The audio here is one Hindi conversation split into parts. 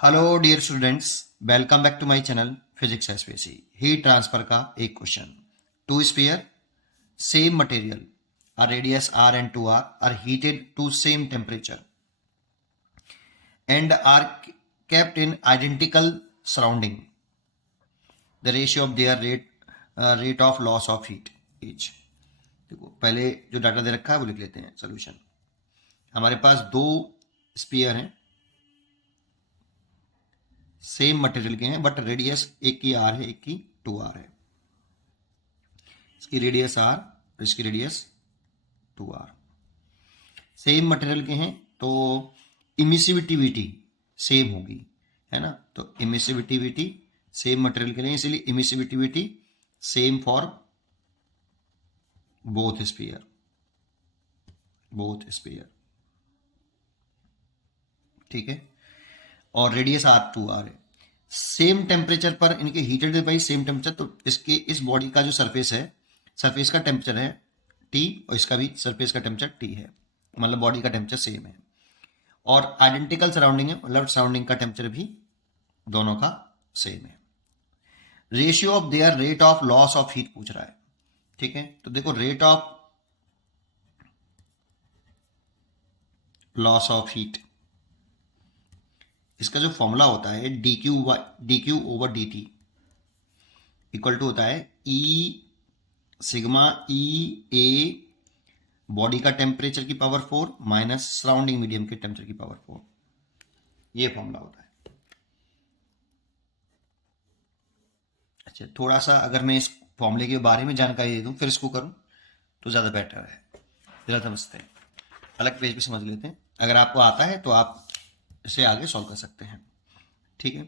Hello dear students, welcome back to my channel physics SPC. Heat transfer का एक question. Two sphere, same material, a radius r and 2r are heated to same temperature and are kept in identical surrounding. The ratio of their rate of loss of heat each. देखो, पहले जो डाटा दे रखा है वो लिख लेते हैं। सोल्यूशन, हमारे पास दो स्पीयर हैं, सेम मटेरियल के हैं, बट रेडियस एक की आर है, एक की 2r है। इसकी रेडियस आर और इसकी रेडियस 2r। सेम मटेरियल के हैं तो इमिसिविटिविटी सेम होगी, है ना। तो इमिसिविटिविटी सेम मटेरियल के लिए, इसीलिए इमिसिविटिविटी सेम फॉर बोथ स्फीयर। ठीक है। और रेडियस आर 2r है। सेम टेम्परेचर पर इनके हीटेड बाई सेम टेम्परेचर, तो इसके इस बॉडी का जो सरफेस है, सरफेस का टेम्परेचर है T और इसका भी सरफेस का टेम्परेचर T है, मतलब बॉडी का टेम्परेचर सेम है। और आइडेंटिकल सराउंडिंग है, मतलब सराउंडिंग का टेम्परेचर भी दोनों का सेम है। Ratio of their rate of loss of heat पूछ रहा है। ठीक है, तो देखो rate of loss of heat, इसका जो फॉर्मूला होता है D Q over D T equal to होता है e sigma e A body का टेम्परेचर की पावर 4 माइनस सराउंडिंग मीडियम के टेम्परेचर की पावर 4। ये फॉर्मूला होता है। अच्छा, थोड़ा सा अगर मैं इस फॉर्मूले के बारे में जानकारी दे दूं फिर इसको करूं तो ज़्यादा बेटर है। ज़रा समझते हैं, अलग पेज पे समझ लेते हैं। अगर आपको आता है तो आप इसे आगे सॉल्व कर सकते हैं। ठीक है,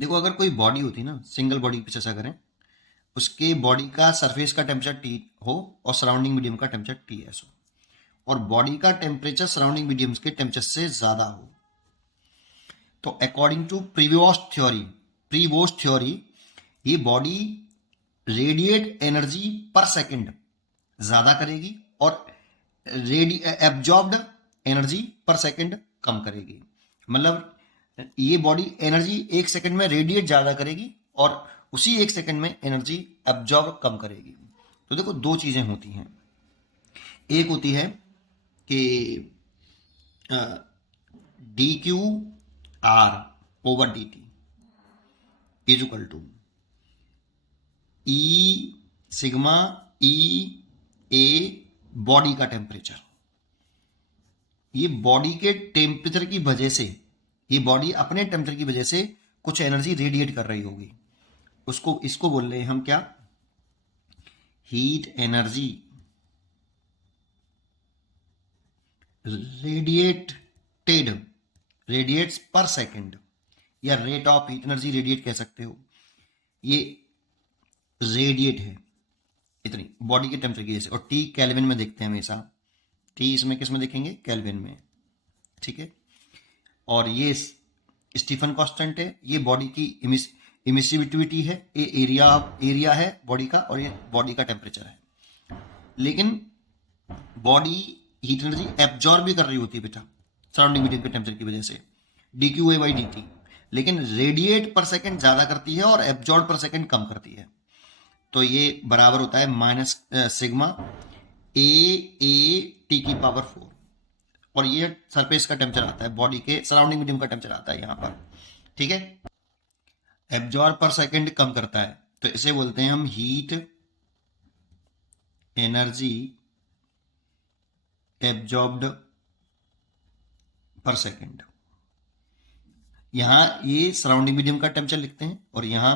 देखो अगर कोई बॉडी होती ना, सिंगल बॉडी की चर्चा करें, उसके बॉडी का सरफेस का टेम्परेचर T हो और सराउंडिंग मीडियम का टेम्परेचर Ts हो, और बॉडी का टेम्परेचर सराउंडिंग मीडियम के टेम्परेचर से ज़्यादा हो, तो अकॉर्डिंग टू प्रीवोस्ट थ्योरी ये बॉडी रेडिएट एनर्जी पर सेकंड ज़्यादा करेगी और एब्जॉर्ब्ड एनर्जी पर सेकंड कम करेगी। मतलब ये बॉडी एनर्जी एक सेकंड में रेडिएट ज़्यादा करेगी और उसी एक सेकंड में एनर्जी एब्जॉर्ब कम करेगी। तो देखो दो चीज़ें होती हैं, एक होती है कि D Q R over D T is equal to e sigma e A body का टेम्परेचर। ये बॉडी के टेम्परेचर की वजह से, ये बॉडी अपने टेम्परेचर की वजह से कुछ एनर्जी रेडिएट कर रही होगी, इसको बोल रहे हैं हम क्या, हीट एनर्जी रेडिएट्स पर सेकंड, या rate of heat energy radiate कह सकते हो। ये रेडिएट है इतनी बॉडी के टेम्परेचर की वजह से, और टी केल्विन में देखते हैं हमेशा। टी इसमें किस में देखेंगे, केल्विन में। ठीक है, और ये स्टीफन कांस्टेंट है, ये बॉडी की इमिसिविटिविटी है, ये एरिया है बॉडी का, और ये बॉडी का टेम्परेचर है। लेकिन बॉडी हीट एनर्जी एब्जॉर्ब भी कर रही होती है बेटा सराउंडिंग मीडियम के टेम्परेचर की वजह से, d q A by d T, लेकिन रेडिएट पर सेकंड ज़्यादा करती है और एब्जॉर्ब पर सेकंड कम करती है। तो ये बराबर होता है माइनस सिग्मा ए टी की पावर 4, और ये सरफेस का टेम्परेचर आता है, बॉडी के सराउंडिंग मीडियम का टेम्परेचर आता है यहाँ पर। ठीक है, एब्जॉर्ब पर सेकंड कम करता है, तो इसे बोलते हैं हम हीट एनर्जी एब्जॉर्ब्ड पर सेकंड। यहां ये सराउंडिंग मीडियम का टेम्परेचर लिखते हैं और यहां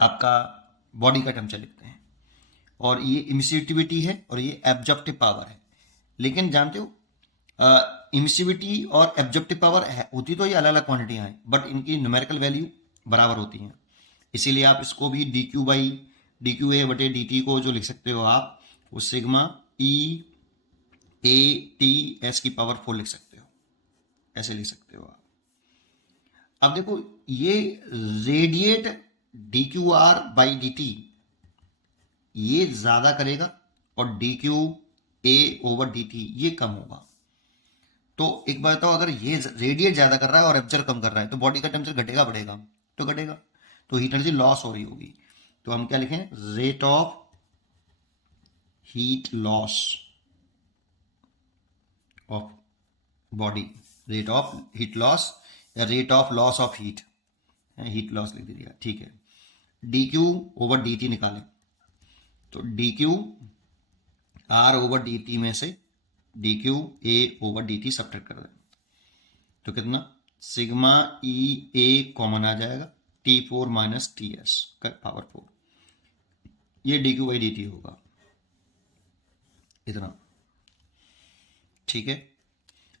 आपका बॉडी का टेम्परेचर लिखते हैं, और ये इमिसिविटी है और ये एब्जॉर्प्टिव पावर है। लेकिन जानते हो इमिसिविटी और एब्जॉर्प्टिव पावर होती तो ये अलग अलग क्वांटिटियां हैं, बट इनकी न्यूमेरिकल वैल्यू बराबर होती हैं। इसीलिए आप इसको भी डी क्यू ए बटे डी टी को जो लिख सकते हो आप, वो sigma e A T S की पावर 4 लिख सकते हो, ऐसे लिख सकते हो आप। अब देखो ये radiate D Q R by d T ये ज़्यादा करेगा और d q a over D T ये कम होगा। तो एक बात तो, अगर ये रेडिएट ज़्यादा कर रहा है और एब्जर्व कम कर रहा है तो बॉडी का टेम्परेचर घटेगा बढ़ेगा? तो घटेगा, तो हीट एनर्जी लॉस हो रही होगी। तो हम क्या लिखें? Rate of heat loss of body, rate of heat loss या rate of loss of heat, heat loss लिख दिया, ठीक है। D Q over D t निकालें, तो d Q R over D t में से d q a over D t subtract कर दें, तो कितना? सिग्मा ई ए कॉमन आ जाएगा, T four minus T S का पावर 4, ये D q by d T होगा इतना, ठीक है।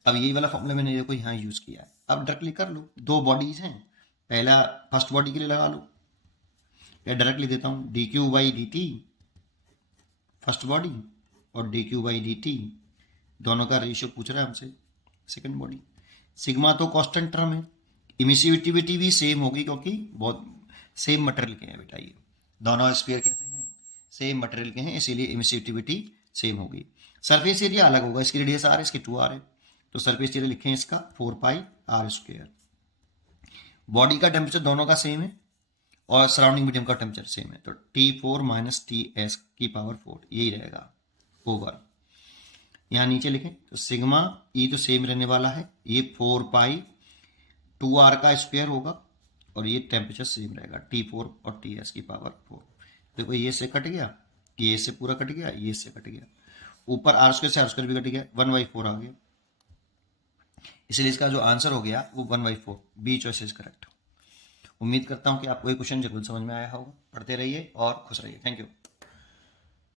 अब यही वाला फॉर्मूला मैंने देखो यहाँ यूज किया है। अब डायरेक्टली कर लो, दो बॉडीज हैं, पहला फर्स्ट बॉडी के लिए लगा लो, या डायरेक्टली देता हूँ d q by d t first body और d q by d t दोनों का रेशियो पूछ रहा है हमसे सेकंड बॉडी। सिग्मा तो कांस्टेंट टर्म है, इमिसिविटी भी सेम होगी क्योंकि बहुत सेम मटेरियल के हैं बेटा, ये दोनों स्फीयर कैसे हैं? सेम मटेरियल के हैं, इसीलिए इमिसिविटी सेम होगी। सरफेस एरिया अलग होगा, इसकी रेडियस आर है, इसकी 2r है, तो सरफेस एरिया लिखें इसका 4 पाई आर स्क्वायर। बॉडी का टेम्परेचर दोनों का सेम है और सराउंडिंग मीडियम का टेम्परेचर सेम है, तो T4 माइनस टी एस की पावर 4 यही रहेगा ओवर। यहाँ नीचे लिखें तो सिग्मा ई तो सेम रहने वाला है, ये 4 पाई 2r का स्क्वायर होगा और ये टेम्परेचर सेम रहेगा T4 और टी एस की पावर 4। देखो ये से कट गया, ये से पूरा कट गया, ये से कट गया, ऊपर आर स्क्वायर से आर स्क्वायर भी कट गया, 1/4 आ गया, इसलिए इसका जो आंसर हो गया वो 1/4, बी चॉइस इज करेक्ट। उम्मीद करता हूँ कि आपको ये क्वेश्चन जरूर समझ में आया होगा। पढ़ते रहिए और खुश रहिए। Thank you.